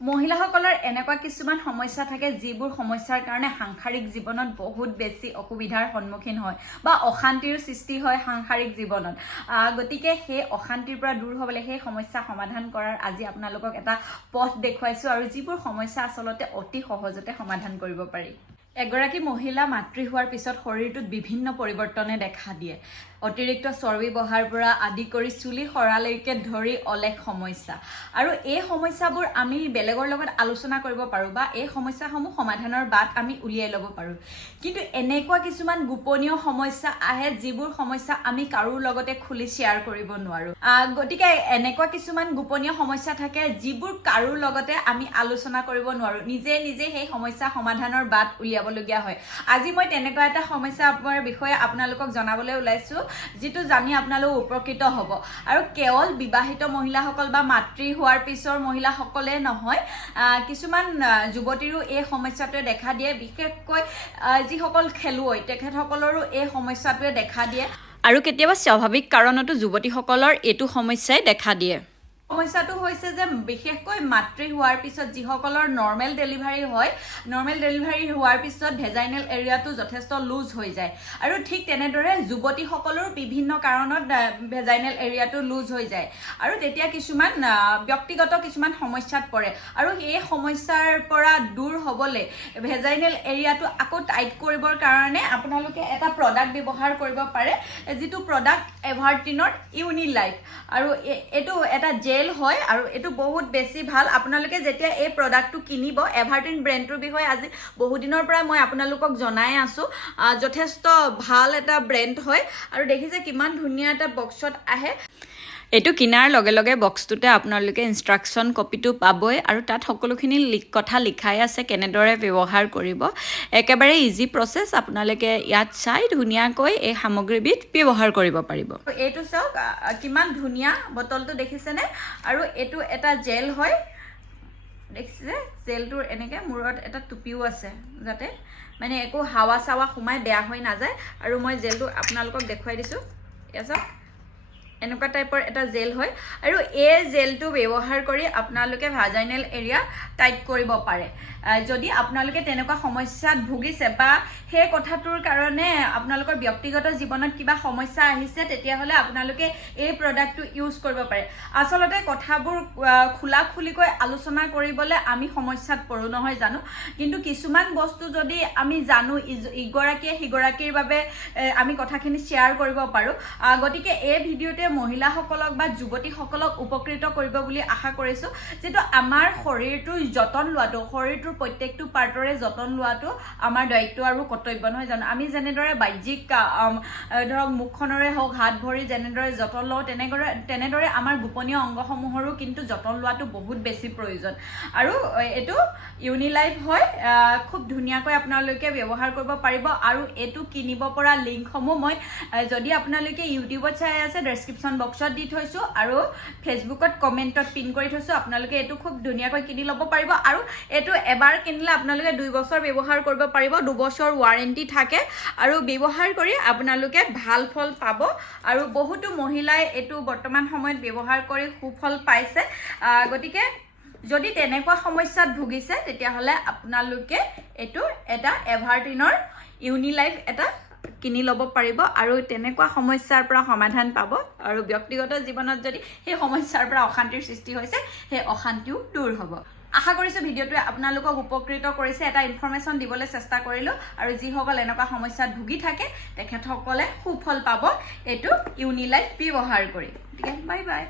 মহিলাসকলৰ এনেকুৱা কিছুমান সমস্যা থাকে যিবোৰ সমস্যাৰ কাৰণে সাংসাৰিক জীৱনত বহুত বেছি অসুবিধাৰ সন্মুখীন হয় বা অশান্তিৰ সৃষ্টি হয় সাংসাৰিক জীৱনত গতিকে সেই অশান্তিৰ পৰা দূৰ হ'বলৈ সেই সমস্যা সমাধান কৰাৰ আজি আপোনালোকক এটা পথ দেখুৱাইছো আৰু যিবোৰ সমস্যা আচলতে অতি সহজতে সমাধান কৰিব পাৰি এগৰাকী মহিলা মাতৃ হোৱাৰ পিছত শৰীৰটোত বিভিন্ন পৰিৱৰ্তনে দেখা দিয়ে অতিৰিক্ত চৰ্বি বহাৰ পৰা আদি কৰি চুলি সৰালৈকে ধৰি অলেখ সমস্যা আৰু এই সমস্যাবোৰ আমি বেলেগৰ লগত আলোচনা কৰিব পাৰো বা এই সমস্যাসমূহ সমাধানৰ বাট আমি উলিয়াই ল'ব পাৰো কিন্তু এনেকুৱা কিছুমান গোপনীয় সমস্যা আহে যিবোৰ সমস্যা আমি কাৰো লগতে খুলি শেয়াৰ কৰিব নোৱাৰো গতিকে এনেকুৱা কিছুমান গোপনীয় সমস্যা থাকে যিবোৰ কাৰো লগতে আমি আলোচনা কৰিব নোৱাৰো নিজে নিজে সেই সমস্যা সমাধানৰ বাট উলিয়াবলগীয়া হয় আজি মই তেনেকুৱা এটা সমস্যাৰ বিষয়ে আপোনালোকক জনাবলৈ ওলাইছো যেটো জানি আপোনালোক উপকৃত হ'ব আৰু কেৱল বিবাহিত মহিলাসকল বা মাতৃ হোৱাৰ পিছৰ মহিলাসকলে নহয় কিছুমান যুৱতীৰো এই সমস্যাটোৱে দেখা দিয়ে বিশেষকৈ যিসকল খেলুৱৈ তেখেতসকলৰো এই সমস্যাটোৱে দেখা দিয়ে আৰু কেতিয়াবা স্বাভাৱিক কাৰণতো যুৱতীসকলৰ এইটো সমস্যাই দেখা দিয়ে সমস্যাটো হৈছে যে বিশেষকৈ মাতৃ হোৱাৰ পিছত যিসকলৰ নৰ্মেল ডেলিভাৰী হয় নৰ্মেল ডেলিভাৰী হোৱাৰ পিছত ভেজাইনেল এৰিয়াটো যথেষ্ট লুজ হৈ যায় আৰু ঠিক তেনেদৰে যুৱতীসকলৰ বিভিন্ন কাৰণত ভেজাইনেল এৰিয়াটো লুজ হৈ যায় আৰু তেতিয়া কিছুমান ব্যক্তিগত কিছুমান সমস্যাত পৰে আৰু এই সমস্যাৰ পৰা দূৰ হ'বলৈ ভেজাইনেল এৰিয়াটো আকৌ টাইট কৰিবৰ কাৰণে আপোনালোকে এটা প্ৰডাক্ট ব্যৱহাৰ কৰিব পাৰে যিটো প্ৰডাক্ট এভাৰটিনৰ ইউনি লাইফ আৰু এইটো এটা হয় আৰু এটো বহুত বেছি ভাল আপোনালোকে যেতিয়া এই প্ৰডাক্টটো কিনিব এভাৰটিন ব্ৰ্যান্ডৰ বিষয়ে আজি বহু দিনৰ পৰা মই আপোনালোকক জনাই আছো যথেষ্ট ভাল এটা ব্ৰ্যান্ড হয় আৰু দেখিছে কিমান ধুনীয়া এটা বক্সত আহে এটো কিনাৰ লগে লগে বক্সটোতে আপোনালোকে ইনষ্ট্ৰাকচন কপিটো পাবই আৰু তাত সকলোখিনি কথা লিখাই আছে কেনেদৰে ব্যৱহাৰ কৰিব একেবাৰে ইজি প্ৰসেস আপোনালোকে ইয়াত চাই ধুনিয়াকৈ এই সামগ্ৰীবিধ ব্যৱহাৰ কৰিব পাৰিব এইটো চাওক কিমান ধুনিয়া বটলটো দেখিছেনে আৰু এটো এটা জেল হয় দেখিছে জেলটোৰ এনেকে মূৰত এটা টুপিও আছে যাতে মানে একো হাৱা চাৱা সোমাই বেয়া হৈ নাযায় আৰু মই জেলটো আপোনালোকক দেখুৱাই দিছো এছা এনেকুৱা টাইপৰ এটা জেল হয় আৰু এই জেলটো ব্যৱহাৰ কৰি আপোনালোকে ভাজাইনেল এৰিয়া টাইট কৰিব পাৰে যদি আপোনালোকে তেনেকুৱা সমস্যাত ভুগিছে বা সেই কথাটোৰ কাৰণে আপোনালোকৰ ব্যক্তিগত জীৱনত কিবা সমস্যা আহিছে তেতিয়া হলে আপোনালোকে এই প্ৰডাক্টটো ইউজ কৰিব পাৰে আসলতে কথাবোৰ খুলাখুলিকৈ আলোচনা কৰিবলৈ আমি সমস্যাত পৰো নহয় জানো কিন্তু কিছুমান বস্তু যদি আমি জানো ইগৰাকীয়ে হিগৰাকীৰ বাবে আমি কথাখিনি শেয়াৰ কৰিব পাৰো গতিকে এই ভিডিওতে মহিলাসকলক বা যুৱতীসকলক উপকৃত কৰিব বুলি আশা কৰিছো যেটো আমাৰ শৰীৰটো যতন লোৱাটো শৰীৰটোৰ প্ৰত্যেকটো পাৰ্টৰে যতন লোৱাটো আমাৰ দায়িত্ব আৰু কৰ্তব্য নহয় জানো আমি যেনেদৰে বাহ্যিক ধৰক মুখখনৰে হওক হাত ভৰি যেনেদৰে যতন লওঁ তেনেদৰে আমাৰ গোপনীয় অংগসমূহৰো কিন্তু যতন লোৱাটো বহুত বেছি প্ৰয়োজন আৰু এটো ইউনি লাইফ হয় খুব ধুনিয়াকৈ আপোনালোকে ব্যৱহাৰ কৰিব পাৰিব আৰু এটো কিনিব পৰা লিংকসমূহ মই যদি আপোনালোকে ইউটিউবত চাই আছে ডেসক্ৰিপচন বক্সত দি থৈছো আৰু ফেসবুকত কমেন্টত পিন কৰি থৈছো আপোনালোকে এটো খুব ধুনিয়াকৈ কিনি ল'ব পাৰিব আৰু এটো এবাৰ কিনিলে আপোনালোকে 2 বছৰ ব্যৱহাৰ কৰিব পাৰিব 2 বছৰ ওয়াৰেন্টি থাকে আৰু ব্যৱহাৰ কৰি আপোনালোকে ভাল ফল পাব আৰু বহুতো মহিলাই এটো বৰ্তমান সময়ত ব্যৱহাৰ কৰি সুফল পাইছে গতিকে যদি তেনেকুৱা সমস্যাত ভুগিছে তেতিয়া হলে আপোনালোকে এটো এটা এভাৰটিনৰ ইউনি লাইফ এটা কিনি ল'ব পাৰিব আৰু তেনেকুৱা সমস্যাৰ পৰা সমাধান পাব আৰু ব্যক্তিগত জীৱনত যদি সেই সমস্যাৰ পৰা অশান্তিৰ সৃষ্টি হৈছে সেই অশান্তিও দূৰ হ'ব আশা কৰিছো ভিডিওটোৱে আপোনালোকক উপকৃত কৰিছে এটা ইনফৰমেশন দিবলৈ চেষ্টা কৰিলো আৰু যিসকল এনেকুৱা সমস্যাত ভুগি থাকে তেখেতসকলে সুফল পাব এটো ইউনি লাইফ ব্যৱহাৰ কৰি ঠিক আছে বাই বাই